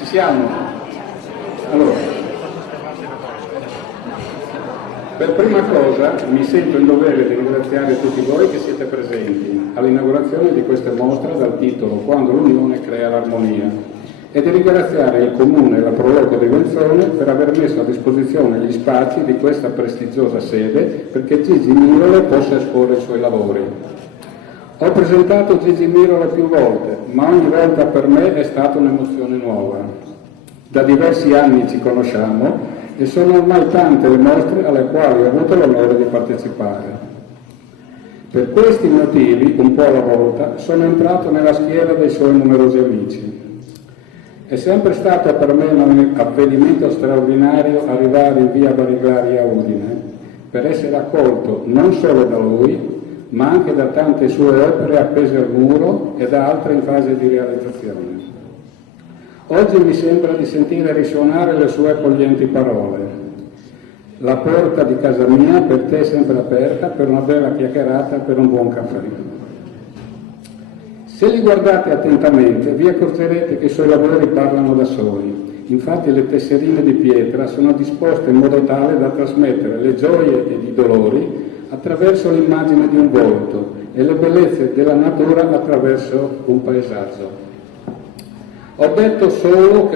Ci siamo? Allora, per prima cosa mi sento in dovere di ringraziare tutti voi che siete presenti all'inaugurazione di questa mostra dal titolo Quando l'unione crea l'armonia e di ringraziare il Comune e la Proloco di Venzone per aver messo a disposizione gli spazi di questa prestigiosa sede perché Gigi Mirolo possa esporre i suoi lavori. Ho presentato Gigi Mirolo più volte, ma ogni volta per me è stata un'emozione nuova. Da diversi anni ci conosciamo e sono ormai tante le mostre alle quali ho avuto l'onore di partecipare. Per questi motivi, un po' alla volta, sono entrato nella schiera dei suoi numerosi amici. È sempre stato per me un avvenimento straordinario arrivare in via Bariglari a Udine per essere accolto non solo da lui, ma anche da tante sue opere appese al muro e da altre in fase di realizzazione. Oggi mi sembra di sentire risuonare le sue accoglienti parole. La porta di casa mia per te è sempre aperta per una bella chiacchierata, per un buon caffè. Se li guardate attentamente vi accorgerete che i suoi lavori parlano da soli. Infatti le tesserine di pietra sono disposte in modo tale da trasmettere le gioie ed i dolori attraverso l'immagine di un volto e le bellezze della natura attraverso un paesaggio. Ho detto solo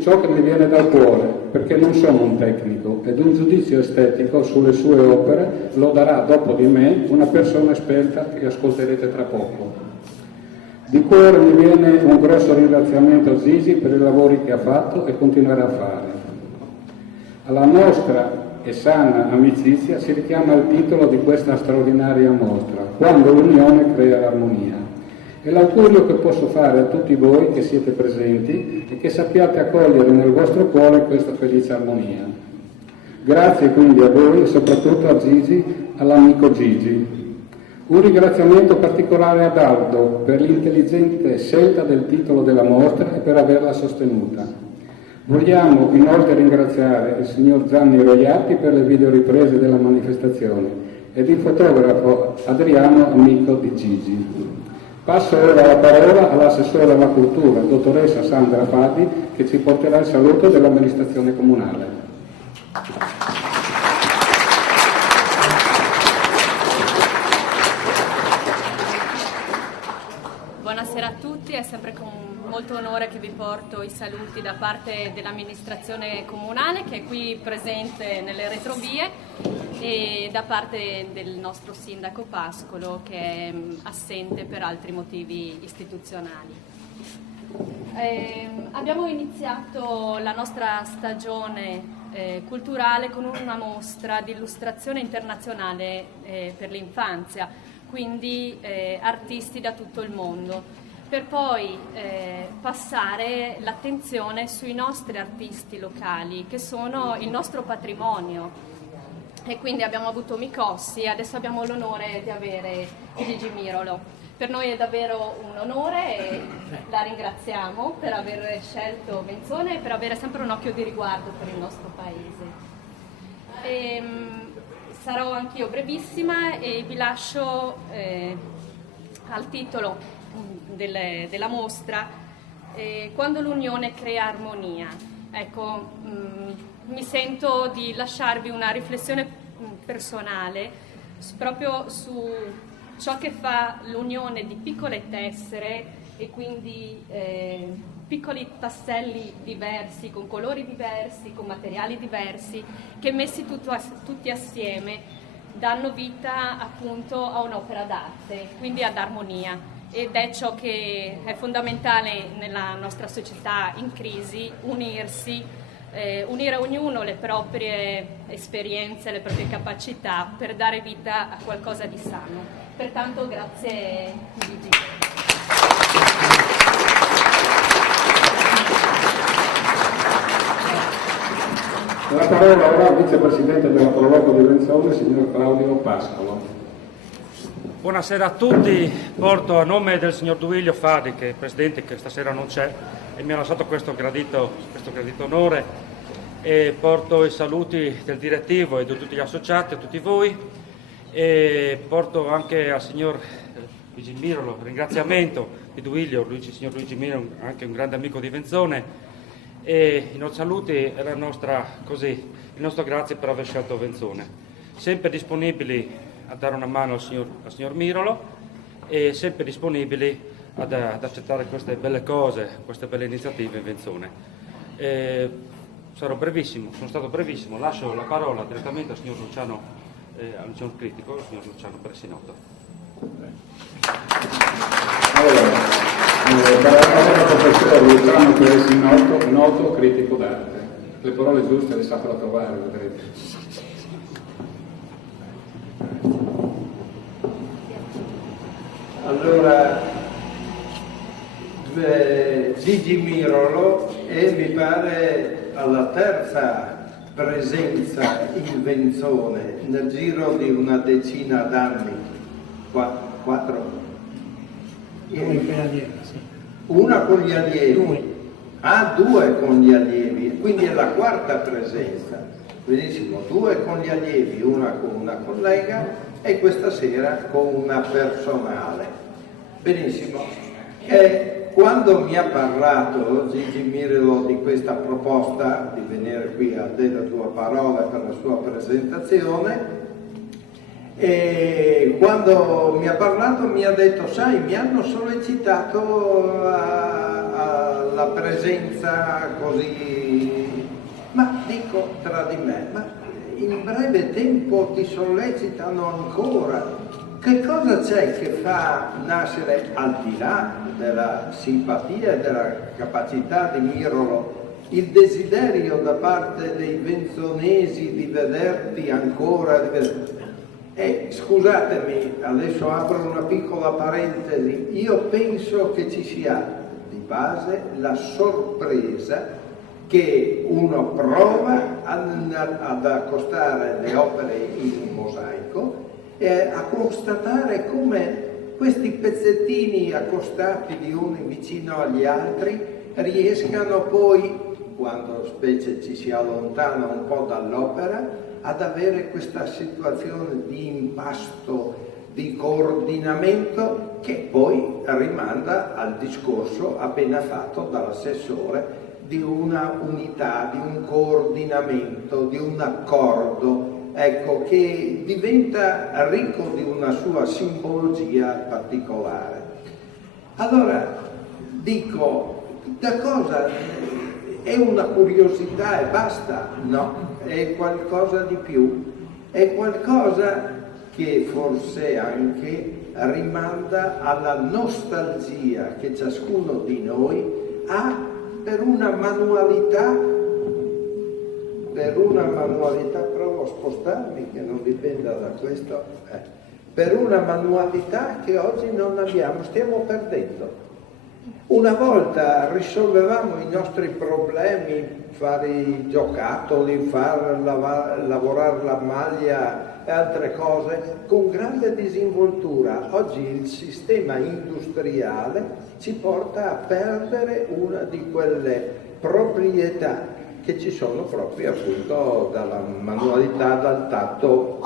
ciò che mi viene dal cuore, perché non sono un tecnico ed un giudizio estetico sulle sue opere lo darà dopo di me una persona esperta che ascolterete tra poco. Di cuore mi viene un grosso ringraziamento a Gigi per i lavori che ha fatto e continuerà a fare. Alla nostra e sana amicizia si richiama il titolo di questa straordinaria mostra, Quando l'unione crea l'armonia. E l'augurio che posso fare a tutti voi che siete presenti e che sappiate accogliere nel vostro cuore questa felice armonia. Grazie quindi a voi e soprattutto a Gigi, all'amico Gigi. Un ringraziamento particolare ad Aldo per l'intelligente scelta del titolo della mostra e per averla sostenuta. Vogliamo inoltre ringraziare il signor Gianni Roiatti per le videoriprese della manifestazione ed il fotografo Adriano, amico di Gigi. Passo ora la parola all'assessore alla cultura, dottoressa Sandra Faddi, che ci porterà il saluto dell'amministrazione comunale. Buonasera a tutti, è sempre con molto onore che vi porto i saluti da parte dell'amministrazione comunale che è qui presente nelle retrovie e da parte del nostro sindaco Pascolo che è assente per altri motivi istituzionali. Abbiamo iniziato la nostra stagione culturale con una mostra di illustrazione internazionale per l'infanzia, quindi artisti da tutto il mondo, per poi passare l'attenzione sui nostri artisti locali che sono il nostro patrimonio. E quindi abbiamo avuto Micossi e adesso abbiamo l'onore di avere Gigi Mirolo. Per noi è davvero un onore e la ringraziamo per aver scelto Venzone e per avere sempre un occhio di riguardo per il nostro paese. Sarò anch'io brevissima e vi lascio al titolo della mostra Quando l'unione crea armonia. Ecco, mi sento di lasciarvi una riflessione personale proprio su ciò che fa l'unione di piccole tessere e quindi piccoli tasselli diversi, con colori diversi, con materiali diversi, che messi tutti assieme danno vita appunto a un'opera d'arte, quindi ad armonia. Ed è ciò che è fondamentale nella nostra società in crisi, unire ognuno le proprie esperienze, le proprie capacità per dare vita a qualcosa di sano. Pertanto grazie Gigi. La parola ora al vicepresidente della Proloco di Venzone, signor Claudio Pascolo. Buonasera a tutti, porto a nome del signor Duilio Fadi, che è il presidente che stasera non c'è e mi ha lasciato questo gradito onore, e porto i saluti del direttivo e di tutti gli associati, a tutti voi, e porto anche al signor Luigi Mirolo ringraziamento di Duilio, signor Luigi Mirolo, anche un grande amico di Venzone, e i nostri saluti e il nostro grazie per aver scelto Venzone. Sempre disponibili a dare una mano al signor Mirolo e sempre disponibili ad accettare queste belle cose, queste belle iniziative in Venzone. Sono stato brevissimo, lascio la parola direttamente al signor Luciano, al signor Critico, al signor Luciano Pressinotto. Per la parola professore Luciano Pressinotto, noto critico d'arte. Le parole giuste le saprò trovare, vedrete. Allora, Gigi Mirolo e mi pare alla terza presenza in Venzone nel giro di una decina d'anni, 4. Una con gli allievi. Due con gli allievi, quindi è la quarta presenza. Benissimo, 2 con gli allievi, una con una collega e questa sera con una personale. Benissimo. Quando mi ha parlato Gigi Mirolo di questa proposta di venire qui a dire 2 parole per la sua presentazione, e quando mi ha parlato mi ha detto: sai, mi hanno sollecitato alla presenza così, ma dico tra di me, ma in breve tempo ti sollecitano ancora? Che cosa c'è che fa nascere, al di là della simpatia e della capacità di Mirolo, il desiderio da parte dei venzonesi di vederti ancora? Scusatemi, adesso apro una piccola parentesi, io penso che ci sia di base la sorpresa che uno prova ad accostare le opere in mosaico e a constatare come questi pezzettini accostati gli uni vicino agli altri riescano poi, quando specie ci si allontana un po' dall'opera, ad avere questa situazione di impasto, di coordinamento che poi rimanda al discorso appena fatto dall'assessore di una unità, di un coordinamento, di un accordo, ecco, che diventa ricco di una sua simbologia particolare. Allora, dico, da cosa? È una curiosità e basta? No, è qualcosa di più, è qualcosa che forse anche rimanda alla nostalgia che ciascuno di noi ha per una manualità, provo a spostarmi che non dipenda da questo, per una manualità che oggi non abbiamo, stiamo perdendo. Una volta risolvevamo i nostri problemi, fare i giocattoli, far lavorare la maglia e altre cose con grande disinvoltura. Oggi il sistema industriale ci porta a perdere una di quelle proprietà che ci sono proprio appunto dalla manualità, dal tatto,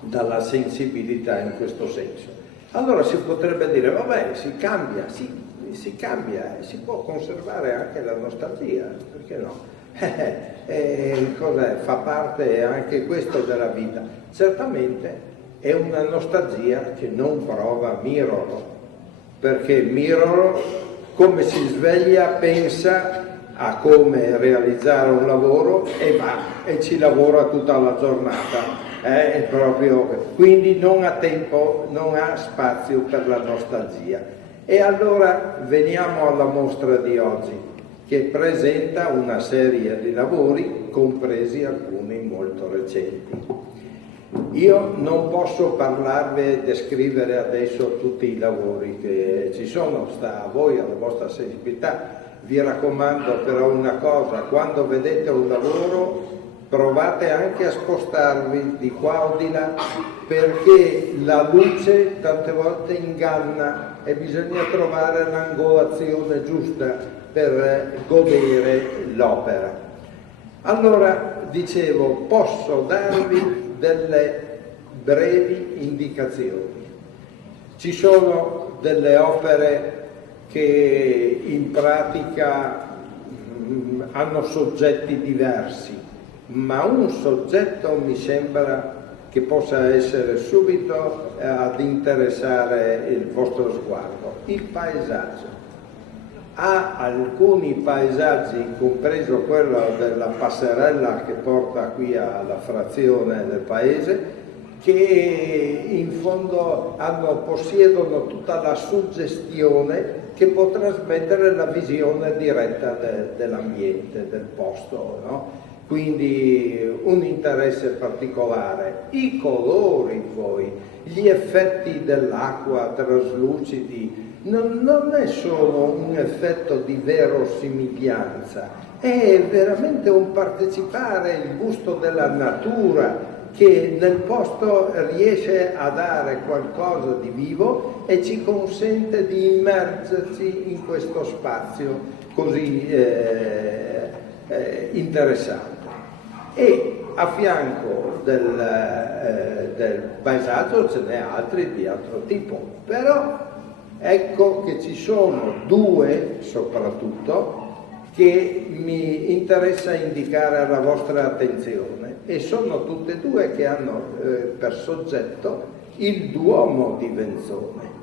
dalla sensibilità in questo senso. Allora si potrebbe dire, vabbè, si cambia, sì, si cambia e si può conservare anche la nostalgia, perché no? Cos'è? Fa parte anche questo della vita. Certamente è una nostalgia che non prova Mirolo, perché Mirolo, come si sveglia, pensa a come realizzare un lavoro e va e ci lavora tutta la giornata. È proprio, quindi non ha tempo, non ha spazio per la nostalgia. E allora veniamo alla mostra di oggi, che presenta una serie di lavori, compresi alcuni molto recenti. Io non posso parlarvi e descrivere adesso tutti i lavori che ci sono, sta a voi, alla vostra sensibilità. Vi raccomando però una cosa: quando vedete un lavoro provate anche a spostarvi di qua o di là, perché la luce tante volte inganna e bisogna trovare l'angolazione giusta per godere l'opera. Allora, dicevo, posso darvi delle brevi indicazioni. Ci sono delle opere che in pratica hanno soggetti diversi, ma un soggetto mi sembra che possa essere subito ad interessare il vostro sguardo: il paesaggio. Ha alcuni paesaggi, compreso quello della passerella che porta qui alla frazione del paese, che in fondo possiedono tutta la suggestione che può trasmettere la visione diretta dell'ambiente, del posto, no? Quindi un interesse particolare. I colori poi, gli effetti dell'acqua traslucidi, non è solo un effetto di verosimiglianza, è veramente un partecipare il gusto della natura che nel posto riesce a dare qualcosa di vivo e ci consente di immergerci in questo spazio così interessante. E a fianco del paesaggio ce n'è altri di altro tipo, però ecco che ci sono due soprattutto che mi interessa indicare alla vostra attenzione, e sono tutte e due che hanno per soggetto il Duomo di Venzone.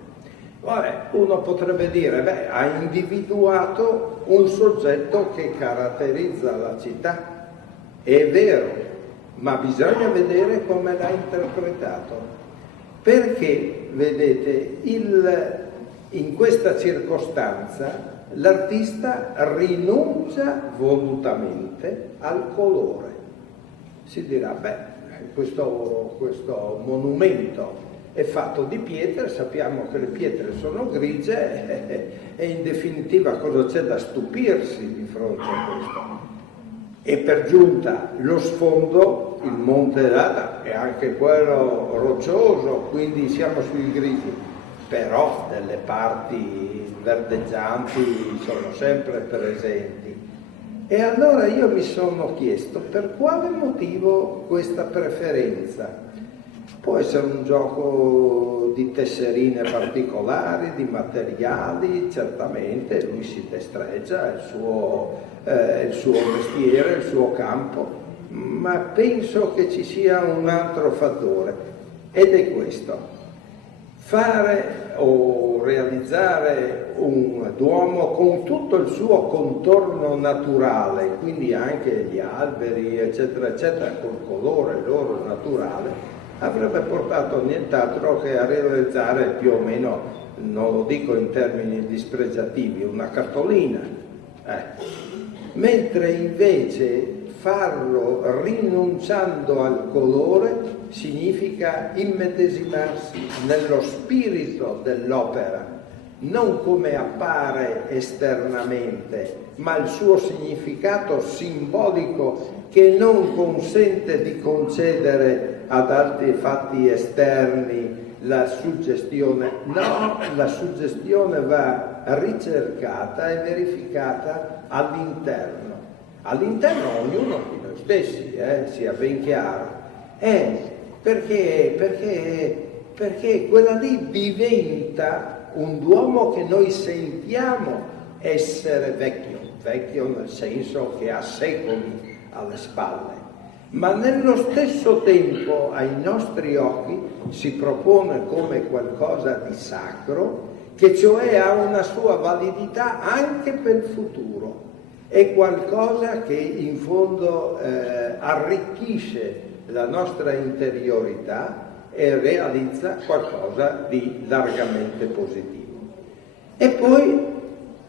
Ora, uno potrebbe dire, ha individuato un soggetto che caratterizza la città. È vero, ma bisogna vedere come l'ha interpretato. Perché, vedete, in questa circostanza l'artista rinuncia volutamente al colore. Si dirà, questo monumento è fatto di pietre, sappiamo che le pietre sono grigie e in definitiva cosa c'è da stupirsi di fronte a questo? E per giunta lo sfondo, il Monte d'Ada, è anche quello roccioso, quindi siamo sui grigi, però delle parti verdeggianti sono sempre presenti. E allora io mi sono chiesto per quale motivo questa preferenza. Può essere un gioco di tesserine particolari, di materiali, certamente lui si destreggia, il suo mestiere, il suo campo, ma penso che ci sia un altro fattore, ed è questo: fare o realizzare un Duomo con tutto il suo contorno naturale, quindi anche gli alberi, eccetera, eccetera, col colore loro naturale, avrebbe portato nient'altro che a realizzare più o meno, non lo dico in termini dispregiativi, una cartolina. Mentre invece farlo rinunciando al colore significa immedesimarsi nello spirito dell'opera, non come appare esternamente, ma il suo significato simbolico che non consente di concedere ad altri fatti esterni la suggestione. No, la suggestione va ricercata e verificata all'interno. All'interno ognuno di noi stessi, sia ben chiaro. Perché quella lì diventa un Duomo che noi sentiamo essere vecchio nel senso che ha secoli alle spalle, ma nello stesso tempo ai nostri occhi si propone come qualcosa di sacro, che cioè ha una sua validità anche per il futuro. È qualcosa che in fondo arricchisce la nostra interiorità e realizza qualcosa di largamente positivo. E poi,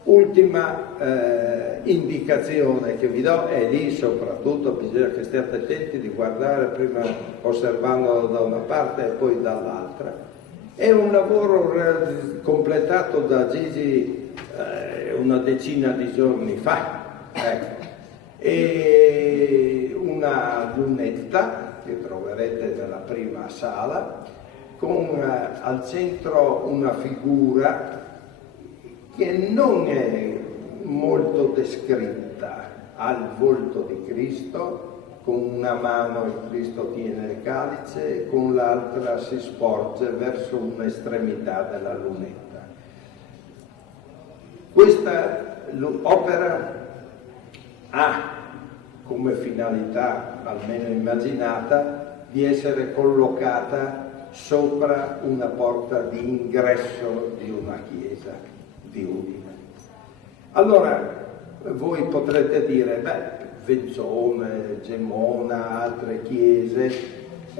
ultima indicazione che vi do, e lì soprattutto bisogna che stiate attenti di guardare prima osservandolo da una parte e poi dall'altra. È un lavoro completato da Gigi una decina di giorni fa. E una lunetta che troverete nella prima sala con al centro una figura che non è molto descritta. Ha il volto di Cristo, con una mano il Cristo tiene il calice e con l'altra si sporge verso un'estremità della lunetta. Questa opera ha come finalità, almeno immaginata, di essere collocata sopra una porta di ingresso di una chiesa di Udine. Allora voi potrete dire, Venzone, Gemona, altre chiese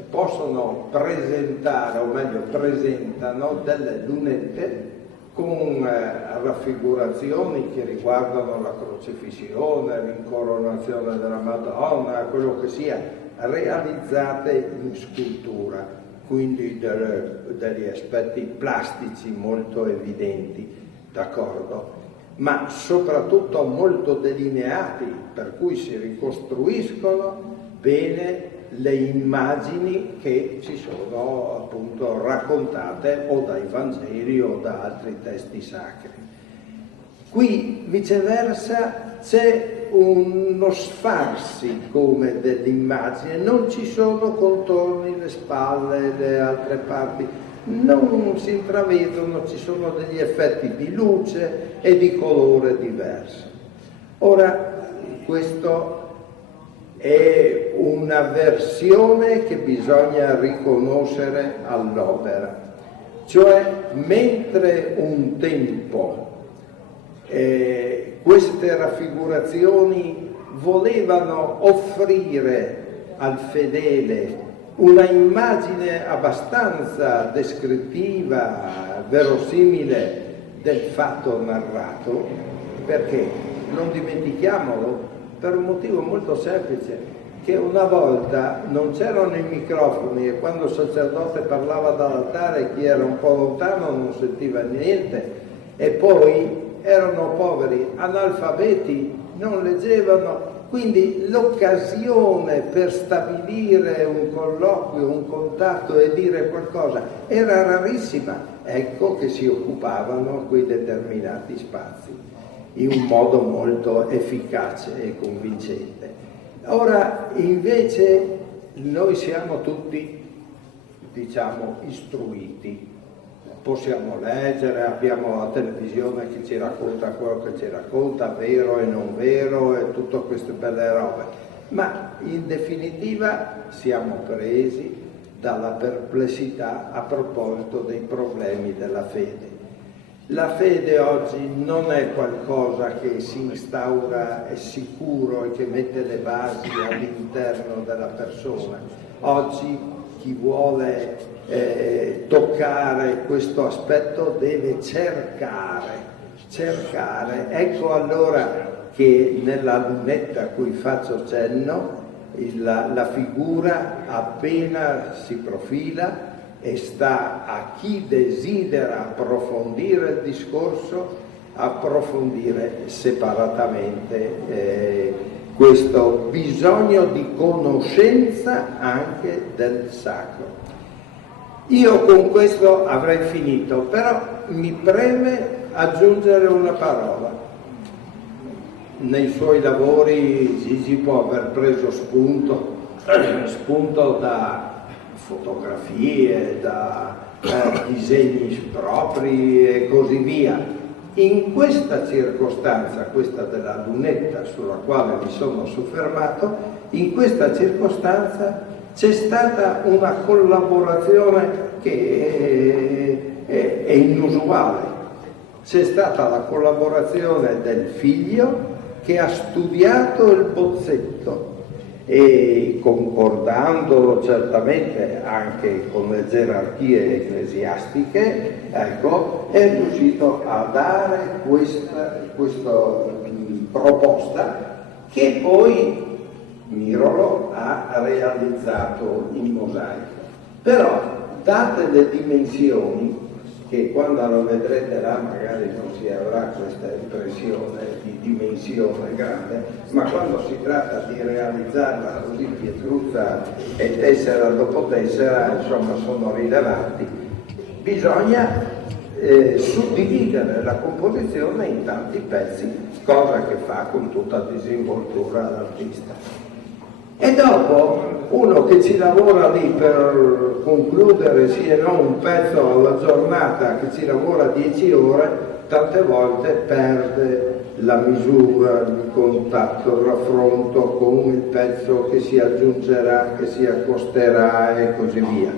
possono presentare, o meglio presentano, delle lunette con raffigurazioni che riguardano la crocifissione, l'incoronazione della Madonna, quello che sia, realizzate in scultura, quindi degli aspetti plastici molto evidenti, d'accordo? Ma soprattutto molto delineati, per cui si ricostruiscono bene le immagini che ci sono appunto raccontate o dai Vangeli o da altri testi sacri. Qui viceversa c'è uno sfarsi come dell'immagine, non ci sono contorni, le spalle, le altre parti, non si intravedono, ci sono degli effetti di luce e di colore diverso. Ora, questo è una versione che bisogna riconoscere all'opera, cioè mentre un tempo queste raffigurazioni volevano offrire al fedele una immagine abbastanza descrittiva, verosimile del fatto narrato, perché non dimentichiamolo, per un motivo molto semplice, che una volta non c'erano i microfoni e quando il sacerdote parlava dall'altare chi era un po' lontano non sentiva niente, e poi erano poveri, analfabeti, non leggevano, quindi l'occasione per stabilire un colloquio, un contatto e dire qualcosa era rarissima. Ecco che si occupavano quei determinati spazi in un modo molto efficace e convincente. Ora invece noi siamo tutti, diciamo, istruiti, possiamo leggere, abbiamo la televisione che ci racconta quello che ci racconta, vero e non vero e tutte queste belle robe, ma in definitiva siamo presi dalla perplessità a proposito dei problemi della fede. La fede oggi non è qualcosa che si instaura, è sicuro e che mette le basi all'interno della persona. Oggi chi vuole toccare questo aspetto deve cercare. Ecco allora che nella lunetta a cui faccio cenno, la figura appena si profila e sta a chi desidera approfondire il discorso, approfondire separatamente questo bisogno di conoscenza anche del sacro. Io con questo avrei finito, però mi preme aggiungere una parola. Nei suoi lavori Gigi può aver preso spunto da fotografie, da disegni propri e così via. In questa circostanza, questa della lunetta sulla quale mi sono soffermato, in questa circostanza c'è stata una collaborazione che è inusuale. C'è stata la collaborazione del figlio che ha studiato il bozzetto e, concordando certamente anche con le gerarchie ecclesiastiche, ecco, è riuscito a dare questa proposta che poi Mirolo ha realizzato in mosaico. Però, date le dimensioni, che quando lo vedrete là magari non si avrà questa impressione di dimensione grande, ma quando si tratta di realizzarla così pietruzza e tessera dopo tessera, insomma, sono rilevanti, bisogna suddividere la composizione in tanti pezzi, cosa che fa con tutta disinvoltura l'artista. E dopo uno che ci lavora lì per concludere sì e no un pezzo alla giornata, che ci lavora 10 ore, tante volte perde la misura, il contatto, il raffronto con il pezzo che si aggiungerà, che si accosterà e così via.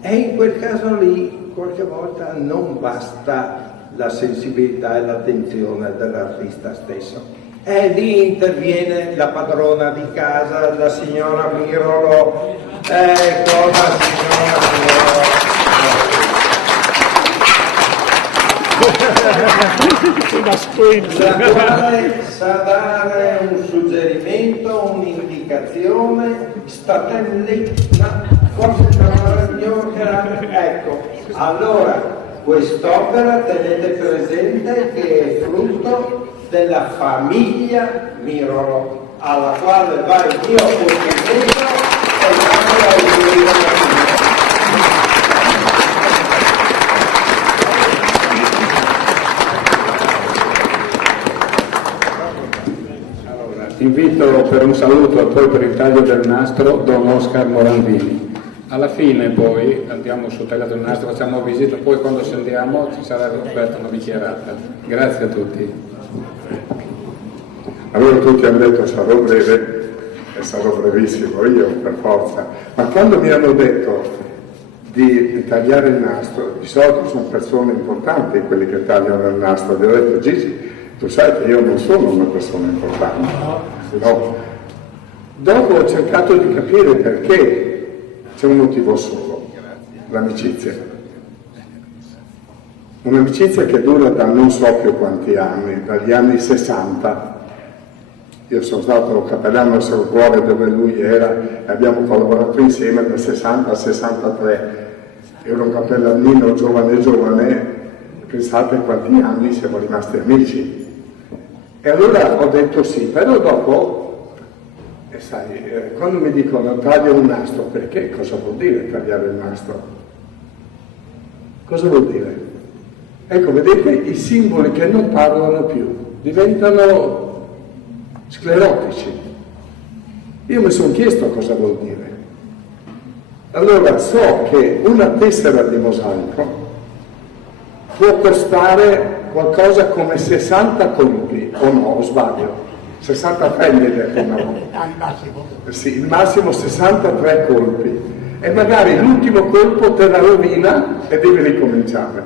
E in quel caso lì qualche volta non basta la sensibilità e l'attenzione dell'artista stesso. E lì interviene la padrona di casa, la signora Mirolo. Ecco, la signora Mirolo. La quale sa dare un suggerimento, un'indicazione, state lì, forse ecco, allora quest'opera tenete presente che è frutto della famiglia Mirolo, alla quale va il mio complimento e va l'augurio. Invito per un saluto e poi per il taglio del nastro Don Oscar Morandini. Alla fine poi andiamo sul taglio del nastro, facciamo visita, poi quando scendiamo ci sarà offerta una bicchierata. Grazie a tutti. Allora tutti hanno detto sarò breve e sarò brevissimo io per forza, ma quando mi hanno detto di tagliare il nastro, di solito sono persone importanti quelli che tagliano il nastro, gli ho detto Gigi, tu sai che io non sono una persona importante, no. Dopo ho cercato di capire perché, c'è un motivo solo, l'amicizia. Un'amicizia che dura da non so più quanti anni, dagli anni 60. Io sono stato cappellano al Sacro Cuore dove lui era e abbiamo collaborato insieme dal 60 al 63. Ero un cappellanino giovane, pensate quanti anni siamo rimasti amici. E allora ho detto sì, però dopo, sai, quando mi dicono taglia un nastro, perché cosa vuol dire tagliare il nastro? Cosa vuol dire? Ecco, vedete i simboli che non parlano più, diventano sclerotici. Io mi sono chiesto cosa vuol dire. Allora so che una tessera di mosaico può costare qualcosa come 60 colpi, o no, o sbaglio? 63 mi hai detto una volta. Al massimo. Sì, il massimo 63 colpi. E magari l'ultimo colpo te la rovina e devi ricominciare.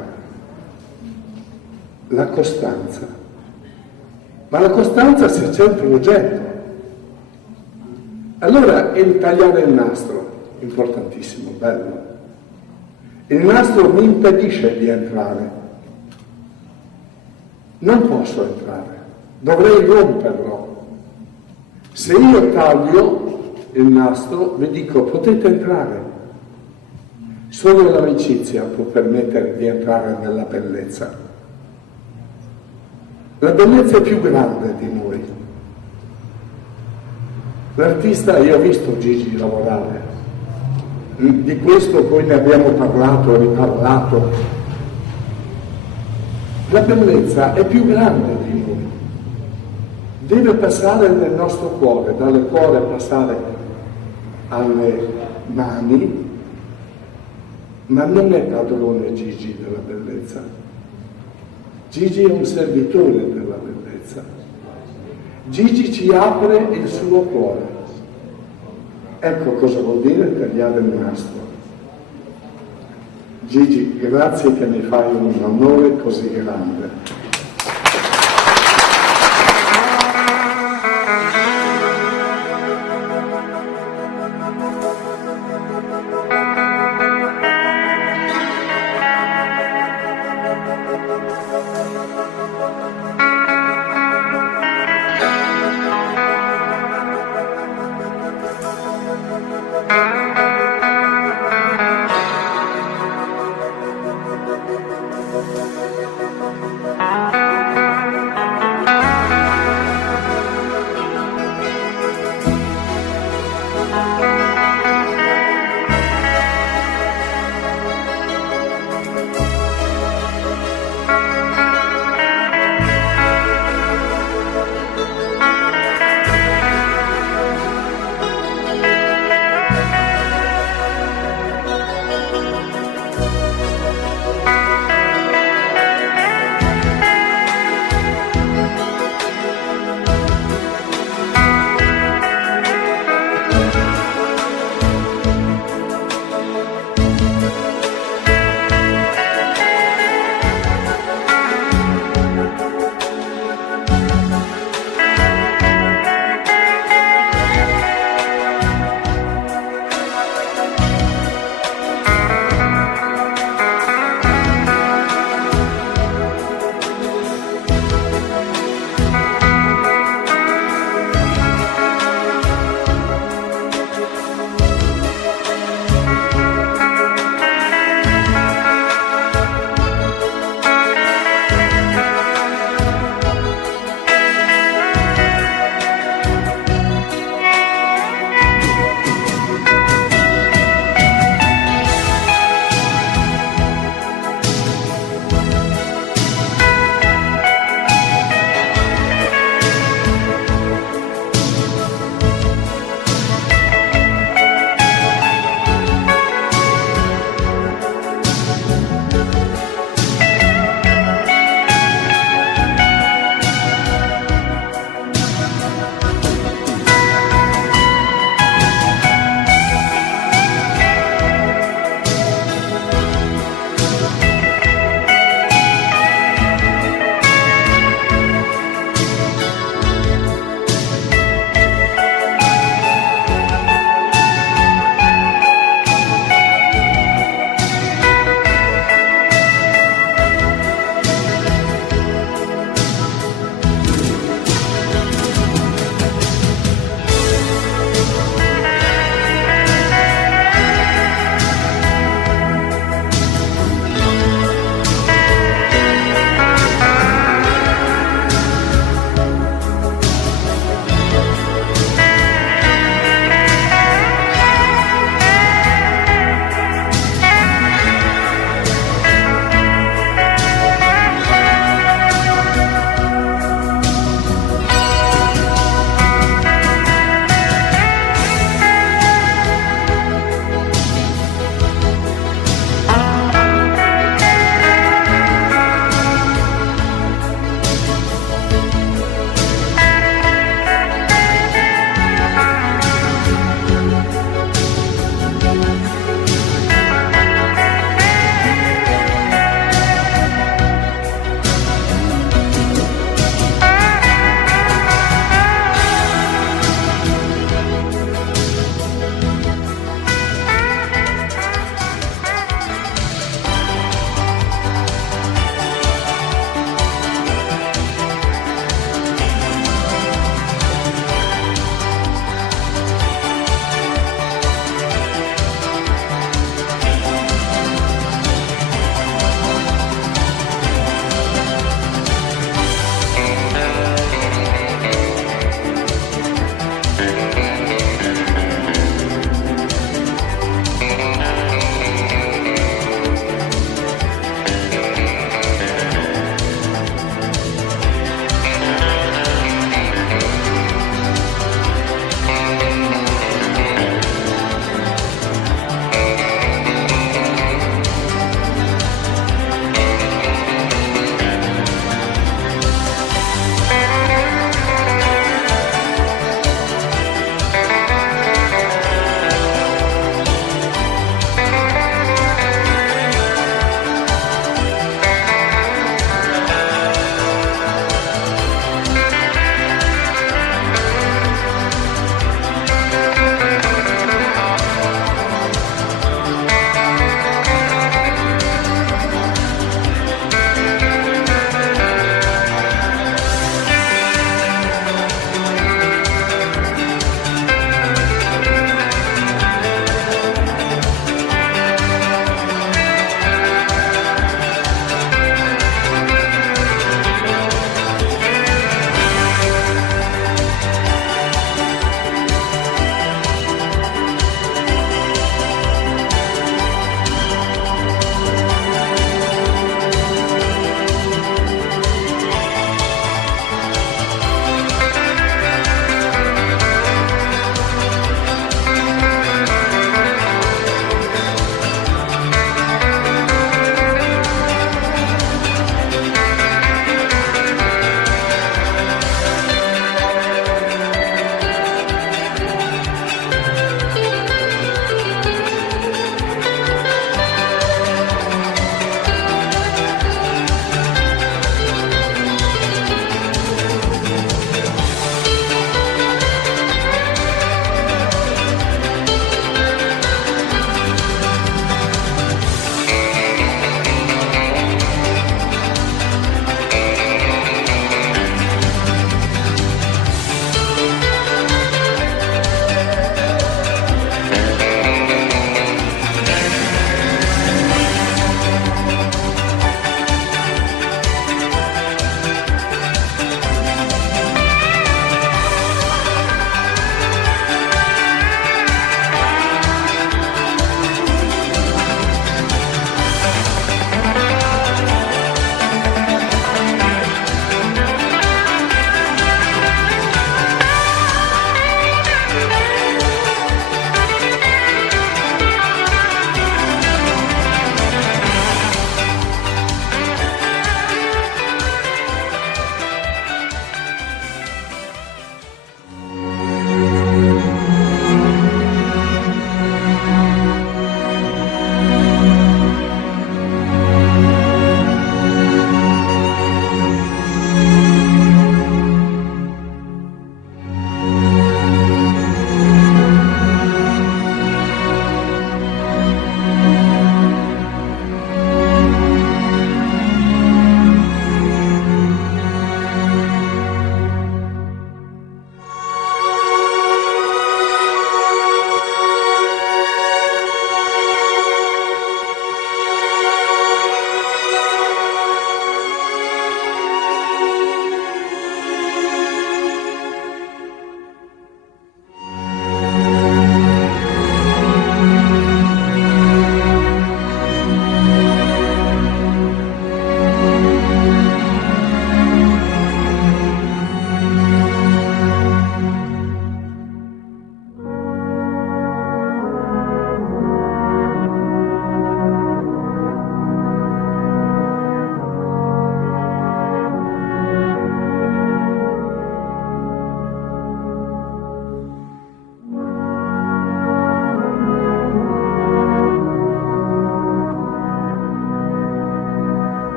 La costanza. Ma la costanza se c'è il progetto. Allora il tagliare il nastro, importantissimo, bello. Il nastro mi impedisce di entrare. Non posso entrare, dovrei romperlo. Se io taglio il nastro, vi dico, potete entrare. Solo l'amicizia può permettere di entrare nella bellezza. La bellezza è più grande di noi. L'artista, io ho visto Gigi lavorare, di questo poi ne abbiamo parlato e riparlato. La bellezza è più grande di noi. Deve passare nel nostro cuore, dal cuore passare alle mani, ma non è padrone Gigi della bellezza. Gigi è un servitore della bellezza. Gigi ci apre il suo cuore. Ecco cosa vuol dire tagliare il nastro. Gigi, grazie che mi fai un onore così grande.